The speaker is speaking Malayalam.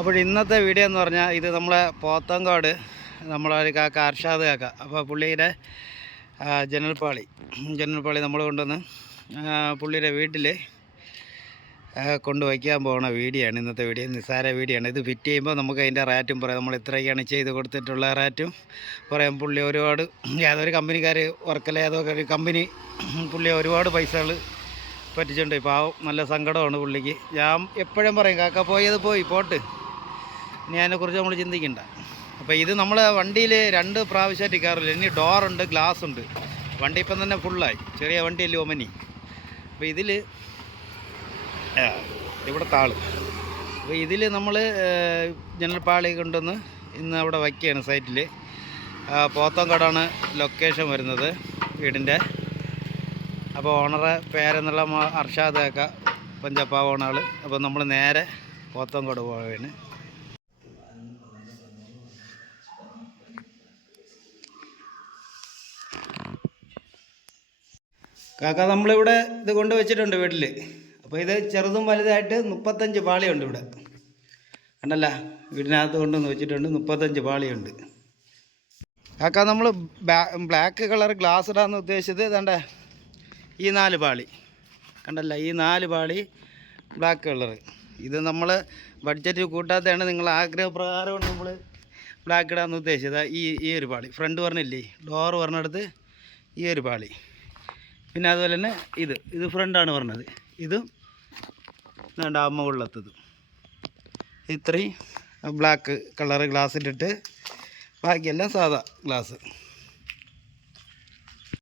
അപ്പോൾ ഇന്നത്തെ വീഡിയോ എന്ന് പറഞ്ഞാൽ ഇത് നമ്മളെ പോത്തങ്കാട് നമ്മളൊരു കാക്ക അർഷാദ് കാക്ക. അപ്പോൾ പുള്ളിയുടെ ജനൽപ്പാളി നമ്മൾ കൊണ്ടുവന്ന് പുള്ളിയുടെ വീട്ടിൽ കൊണ്ടുവയ്ക്കാൻ പോകുന്ന വീഡിയോ ആണ് ഇന്നത്തെ വീഡിയോ. നിസ്സാര വീഡിയോ ആണ്. ഇത് ഫിറ്റ് ചെയ്യുമ്പോൾ നമുക്ക് അതിൻ്റെ റേറ്റും പറയാം. നമ്മൾ ഇത്രയൊക്കെയാണ് ചെയ്ത് കൊടുത്തിട്ടുള്ള റേറ്റും പറയാം. പുള്ളി ഒരുപാട് ഏതൊരു കമ്പനിക്കാർ വർക്കല ഏതൊക്കെ ഒരു കമ്പനി പുള്ളി ഒരുപാട് പൈസകൾ പറ്റിച്ചിട്ടുണ്ട്. പാവം നല്ല സങ്കടമാണ് പുള്ളിക്ക്. ഞാൻ എപ്പോഴും പറയും കാക്ക പോയത് പോട്ട്, ഇനി അതിനെക്കുറിച്ച് നമ്മൾ ചിന്തിക്കണ്ട. അപ്പോൾ ഇത് നമ്മൾ വണ്ടിയിൽ 2 പ്രാവശ്യമായിട്ട് കയറില്ല. ഇനി ഡോറുണ്ട്, ഗ്ലാസ് ഉണ്ട്. വണ്ടി ഇപ്പം തന്നെ ഫുള്ളായി. ചെറിയ വണ്ടിയല്ലേ ഒമനി. അപ്പോൾ ഇതിൽ ഇവിടെ താള്. അപ്പോൾ ഇതിൽ നമ്മൾ ജനൽപ്പാളി കൊണ്ടുവന്ന് ഇന്ന് അവിടെ വയ്ക്കുകയാണ് സൈറ്റിൽ. പോത്തങ്കാടാണ് ലൊക്കേഷൻ വരുന്നത് വീടിൻ്റെ. അപ്പോൾ ഓണറെ പേരെന്നുള്ള അർഷാദ് കാക്ക, പഞ്ചപ്പാവാണ് ആൾ. അപ്പോൾ നമ്മൾ നേരെ പോത്തങ്കാട് പോവുകയാണ്. കാക്ക നമ്മളിവിടെ ഇത് കൊണ്ട് വെച്ചിട്ടുണ്ട് വീട്ടിൽ. അപ്പോൾ ഇത് ചെറുതും വലുതായിട്ട് 35 പാളിയുണ്ട് ഇവിടെ. കണ്ടല്ല, വീടിനകത്ത് കൊണ്ടുവന്ന് വെച്ചിട്ടുണ്ട്. 35 പാളിയുണ്ട്. കാക്ക നമ്മൾ ബ്ലാക്ക് കളർ ഗ്ലാസ് ഇടാമെന്ന് ഉദ്ദേശിച്ചത് ഇതാണ്ട ഈ 4 പാളി കണ്ടല്ല, ഈ 4 പാളി ബ്ലാക്ക് കളർ. ഇത് നമ്മൾ ബഡ്ജറ്റ് കൂട്ടാത്തതാണ്. നിങ്ങൾ ആഗ്രഹപ്രകാരമാണ് നമ്മൾ ബ്ലാക്ക് ഇടാമെന്ന് ഉദ്ദേശിച്ചത്. ഈ ഒരു പാളി ഫ്രണ്ട് പറഞ്ഞില്ലേ, ഡോറ് പറഞ്ഞെടുത്ത് ഈ ഒരു പാളി. പിന്നെ അതുപോലെ തന്നെ ഇത് ഫ്രണ്ടാണ് പറഞ്ഞത്. ഇതും വേണ്ട മുകളിലെത്തത്. ഇത്രയും ബ്ലാക്ക് കളർ ഗ്ലാസ് ഇട്ടിട്ട് ബാക്കിയെല്ലാം സാധാ ഗ്ലാസ്.